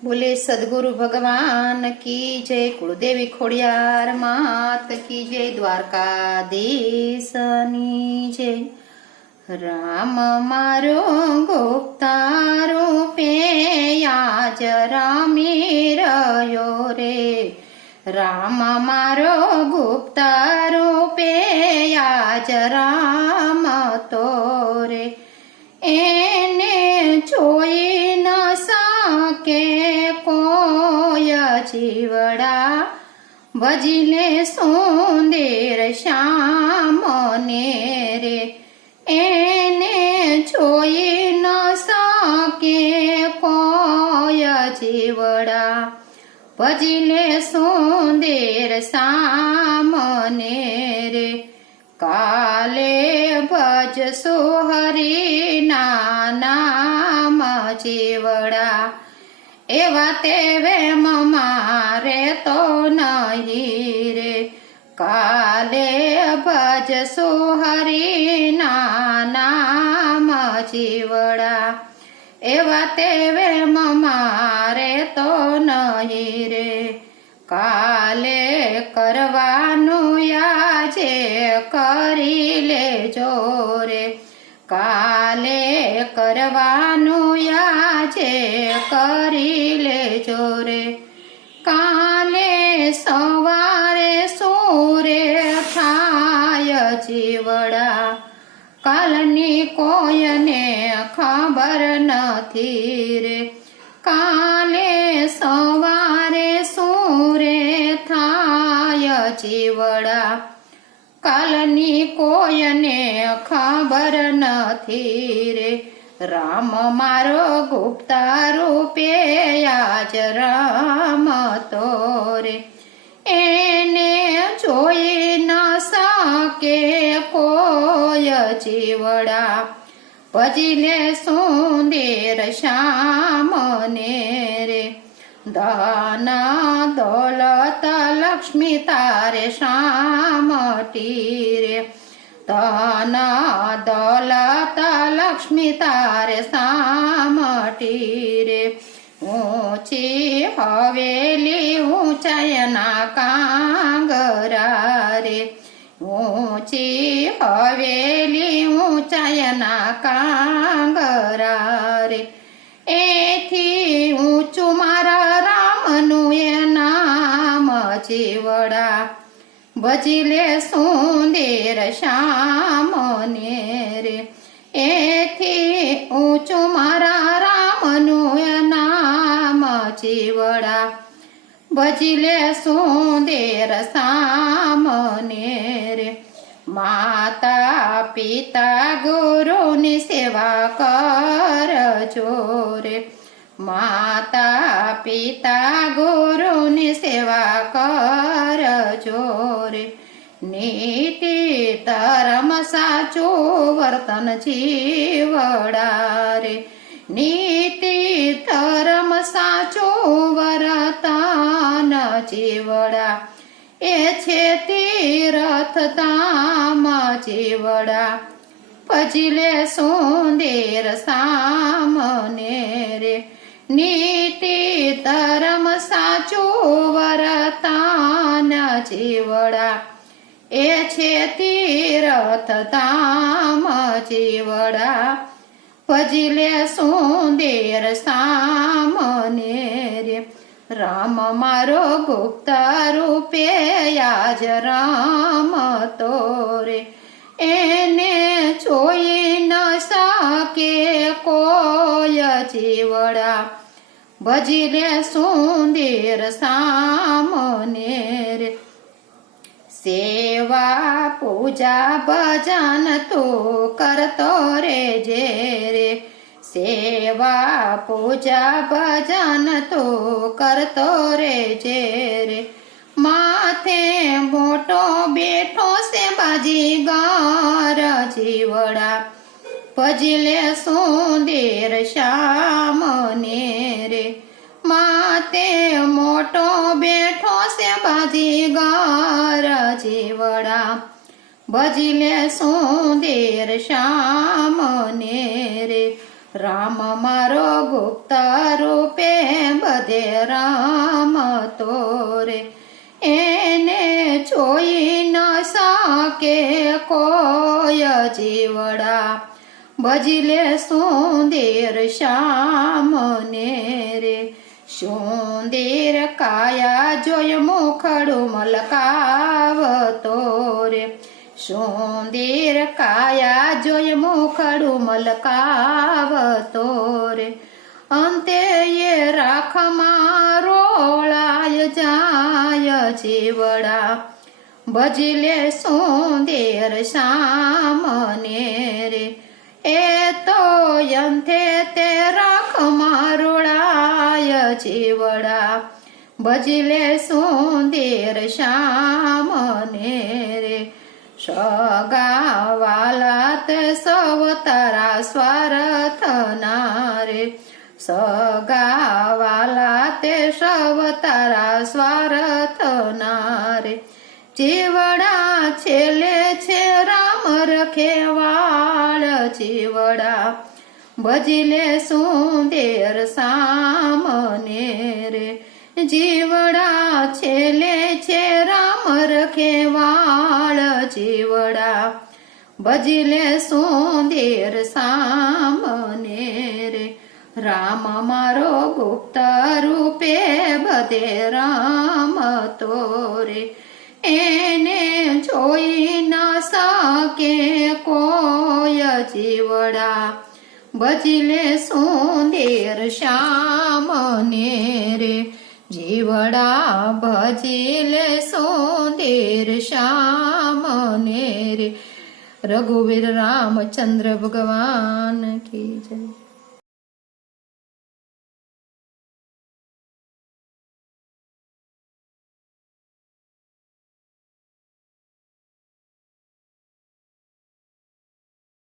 बोले सदगुरु भगवान की जय, कुलदेवी खोड़ियार मात की जय, द्वारकाधीशनी जय। राम मारो गुप्तारो पे आज रामी रयो रे, राम मारो गुप्तारो पे आज राम तो रे, એને જોઈ ન શકે કોઈ જીવડા, ભજીલે સુંદર શ્યામને રે, એને જોઈ ન શકે કોઈ જીવડા, ભજીલે સુંદર શ્યામને રે। કાલે ભજશો હરિના નામ જીવડા, એવા તેવે મારે તો નહીં રે। કાલે ભજશો હરિના નામ જીવડા, એવા તેવે મારે તો નહીં રે। કાલે કરવાનું આજે કરી લેજો રે, કાલે કરવાનું આજે કરી લેજો રે। કાલે સવારે સૂરે થાય જીવડા, કાલની કોઈને ખબર નથી રે। કાલે સવારે સૂરે થાય જીવડા, કાલની કોઈને ખબર નથી રે। રામ મારો ગુપ્તા રૂપે આજ રમતો રે, એને જોઈ ન શકે કોઈ જીવડા, ભજીલે સુંદર શ્યામને રે। ધન દોલત લક્ષ્મી તારે શ્યામટી રે, ધન દોલત લક્ષ્મી તારે શ્યામટી રે। ઊંચી હવેલી ઊંચાઈના કાંગરા રે, ઊંચી હવેલી ઊંચાઈના કાંગરા રે। એથી ઊંચું મારા રામનું એ નામ જીવડા, ભજીલે સુંદર શ્યામને રે। એથી ઊંચું મારા રામનું એ નામ જીવડા, ભજીલે સુંદર શ્યામને રે। માતા પિતા ગુરુની સેવા કરજો રે, માતા પિતા ગુરુની સેવા કરજો રે। નીતિ ધર્મ સાચું વર્તન જીવડા રે, નીતિ ધર્મ સાચું વર્તન જીવડા, એ છે તીર્થ ધામ જીવડા, ભજીલે સુંદર શ્યામને રે। નીતિ ધર્મ સાચું વર્તન જીવડા, એ છે તીર્થ ધામ જીવડા, ભજીલે સુંદર શ્યામને રે। રામ મારો ગુપ્ત રૂપે આજ રમતો રે, એને જોઈ ન શકે કોઈ જીવડા, ભજીલે સુંદર શ્યામને રે। સેવા પૂજા ભજન તું કરતો રેજે રે, સેવા પૂજા ભજન તું કરતો રેજે રે। માથે મોટો બેઠો છે બાજીગર જીવડા, ભજીલે સુંદર શ્યામને રે। માથે મોટો બેઠો છે બાજીગર જીવડા, ભજીલે સુંદર શ્યામને રે। રામ મારો ગુપ્ત રૂપે બધા બધે રમતો રે. એને જોઈ ન શકે કોઈ જીવડા, ભજી લે સુંદર શ્યામને રે. સુંદર કાયા જોય મુખડું મલકાવતો રે. સુંદર કાયા જોય મુખડું મલકાવતો રે. અંતે એ રાખમાં રોળાય જાય જીવડા, ભજી લે સુંદર શ્યામને રે. એ તો અંતે તે રાખમાં રોળાય જીવડા, ભજી લે સુંદર શ્યામને રે. સગાવાલા તે સૌ તારા સ્વાર્થના રે. સગાવાલા તે સૌ તારા સ્વાર્થના રે. જીવડા છેલ્લે છે રામ રખેવાળ જીવડા, ભજી લે સુંદર શ્યામને રે. જીવડા છેલ્લે છે રામ રખેવાળ જીવડા, ભજી લે સુંદર શ્યામને રે. રામ મારો ગુપ્ત રૂપે બધે રમતો રે. એને જોઈ ન શકે કોઈ જીવડા, ભજી લે સુંદર શ્યામને રે. જીવડા ભજી લે સુંદર શ્યામને રે. રઘુવીર રામચંદ્ર ભગવાન કી જય.